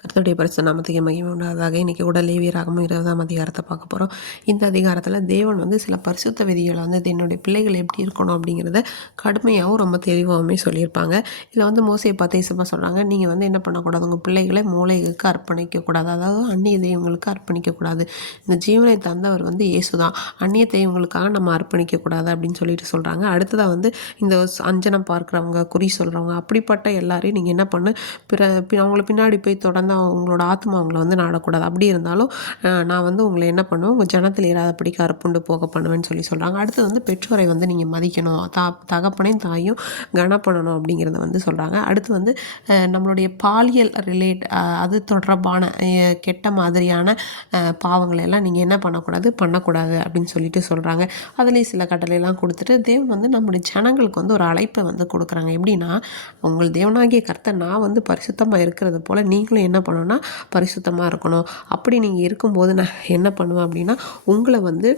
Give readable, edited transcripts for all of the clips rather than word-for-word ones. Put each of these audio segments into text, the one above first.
கர்த்தருடைய பரிசுத்த நாமத்துக்கு மகிமை உண்டாவதாக. இன்றைக்கி கூட லேவியராகமம் 20ஆம் அதிகாரத்தை பார்க்க போகிறோம். இந்த அதிகாரத்தில் தேவன் வந்து சில பரிசுத்த விதிகளை வந்து என்னுடைய பிள்ளைகள் எப்படி இருக்கணும் அப்படிங்கிறத கடுமையாகவும் ரொம்ப தெளிவாகவுமே சொல்லியிருப்பாங்க. இதில் வந்து மோசையை பார்த்து இசப்பா சொல்கிறாங்க, நீங்கள் வந்து என்ன பண்ணக்கூடாது, உங்கள் பிள்ளைகளை மூளைகளுக்கு அர்ப்பணிக்கக்கூடாது, அதாவது அந்நிய தெய்வங்களுக்கு அர்ப்பணிக்கக்கூடாது. இந்த ஜீவனை தந்தவர் வந்து இயேசு தான், அந்நிய தெய்வங்களுக்காக நம்ம அர்ப்பணிக்கக்கூடாது அப்படின்னு சொல்லிட்டு சொல்கிறாங்க. அடுத்ததாக வந்து இந்த அஞ்சனம் பார்க்குறவங்க, குறி சொல்கிறவங்க, அப்படிப்பட்ட எல்லாரையும் நீங்கள் என்ன பண்ணு, அவங்கள பின்னாடி போய் தொடர்ந்து அவங்களோட ஆத்மா அவங்கள வந்து நாடக்கூடாது. அப்படி இருந்தாலும் நான் வந்து உங்களை என்ன பண்ணுவேன், உங்கள் ஜனத்தில் இராதபடிக்கு அறுப்புண்டு போக பண்ணுவேன்னு சொல்கிறாங்க. அடுத்தது வந்து பெற்றோரை வந்து நீங்கள் மதிக்கணும், தகப்பனையும் தாயும் கனம் பண்ணணும் அப்படிங்கிறத வந்து சொல்கிறாங்க. அடுத்து வந்து நம்மளுடைய பாலியல் அது தொடர்பான கெட்ட மாதிரியான பாவங்களை எல்லாம் நீங்கள் என்ன பண்ணக்கூடாது அப்படின்னு சொல்லிட்டு சொல்கிறாங்க. அதுலேயும் சில கட்டளையெல்லாம் கொடுத்துட்டு தேவன் வந்து நம்முடைய ஜனங்களுக்கு வந்து ஒரு அழைப்பை வந்து கொடுக்குறாங்க. எப்படின்னா, உங்கள் தேவனாகிய கர்த்தர் நான் வந்து பரிசுத்தமாக இருக்கிறது போல் நீங்களும் என்ன பண்ணணும்னா பரிசுத்தமாக இருக்கணும். அப்படி நீங்கள் இருக்கும்போது நான் என்ன பண்ணுவேன் அப்படின்னா, உங்களை வந்து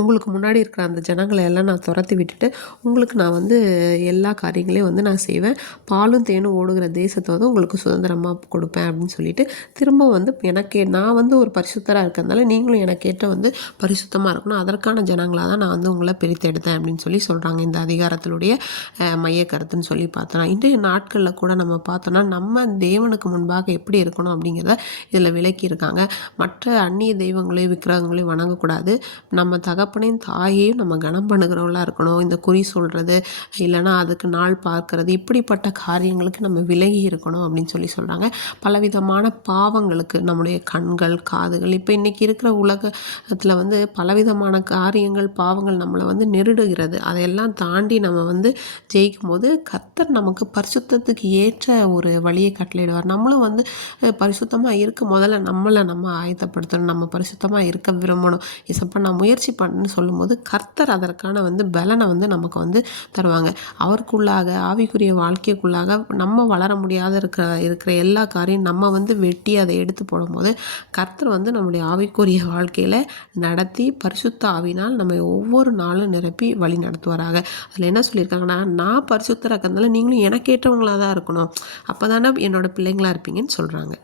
உங்களுக்கு முன்னாடி இருக்கிற அந்த ஜனங்களை எல்லாம் நான் துரத்தி விட்டுட்டு உங்களுக்கு நான் வந்து எல்லா காரியங்களையும் வந்து நான் செய்வேன். பாலும் தேனும் ஓடுகிற தேசத்தை வந்து உங்களுக்கு சுதந்திரமாக கொடுப்பேன் அப்படின்னு சொல்லிட்டு திரும்ப வந்து நான் வந்து ஒரு பரிசுத்தராக இருக்கிறதுனால நீங்களும் எனக்கேற்ற வந்து பரிசுத்தமாக இருக்கணும். அதற்கான ஜனங்களாக தான் நான் வந்து உங்களை பிரித்தெடுத்தேன் அப்படின்னு சொல்கிறாங்க. இந்த அதிகாரத்தினுடைய மைய கருத்துன்னு சொல்லி பார்த்தோன்னா, இன்றைய நாட்களில் கூட நம்ம பார்த்தோன்னா நம்ம தேவனுக்கு முன்பாக எப்படி இருக்கணும் அப்படிங்கிறத இதில் விளக்கியிருக்காங்க. மற்ற அந்நிய தெய்வங்களையும் விக்கிரகங்களையும் வணங்கக்கூடாது. நம்ம தகப்பனையும் தாயையும் நம்ம கனம் பண்ணுகிறவங்களாக இருக்கணும். இந்த குறி சொல்கிறது, இல்லைனா அதுக்கு நாள் பார்க்கறது, இப்படிப்பட்ட காரியங்களுக்கு நம்ம விலகி இருக்கணும் அப்படின்னு சொல்கிறாங்க. பலவிதமான பாவங்களுக்கு நம்முடைய கண்கள், காதுகள், இப்போ இன்றைக்கி இருக்கிற உலகத்தில் வந்து பலவிதமான காரியங்கள், பாவங்கள் நம்மளை வந்து நெருடுகிறது. அதையெல்லாம் தாண்டி நம்ம வந்து ஜெயிக்கும் போது கர்த்தர் நமக்கு பரிசுத்தத்துக்கு ஏற்ற ஒரு வழியை கட்டளையிடுவார். நம்மளும் வந்து பரிசுத்தமாக இருக்க முதல்ல நம்ம ஆயத்தப்படுத்தணும். நம்ம பரிசுத்தமாக இருக்க விரும்பணும். இசப்போ நான் முயற்சி பண்ணுன்னு சொல்லும்போது கர்த்தர் அதற்கான வந்து பலனை வந்து நமக்கு வந்து தருவாங்க. அவருக்குள்ளாக ஆவிக்குரிய வாழ்க்கைக்குள்ளாக நம்ம வளர முடியாத இருக்கிற எல்லா காரியம் நம்ம வந்து வெட்டி அதை எடுத்து போடும்போது கர்த்தர் வந்து நம்முடைய ஆவிக்குரிய வாழ்க்கையில் நடத்தி பரிசுத்த ஆவினால் நம்ம ஒவ்வொரு நாளும் நிரப்பி வழி நடத்துவாராக. அதில் என்ன சொல்லியிருக்காங்கன்னா, நான் பரிசுத்தராக இருக்கிறதுனால நீங்களும் எனக்கேற்றவங்களாக தான் இருக்கணும், அப்போ தானே என்னோட பிள்ளைங்களாக இருப்பீங்கன்னு சொல்கிறாங்க.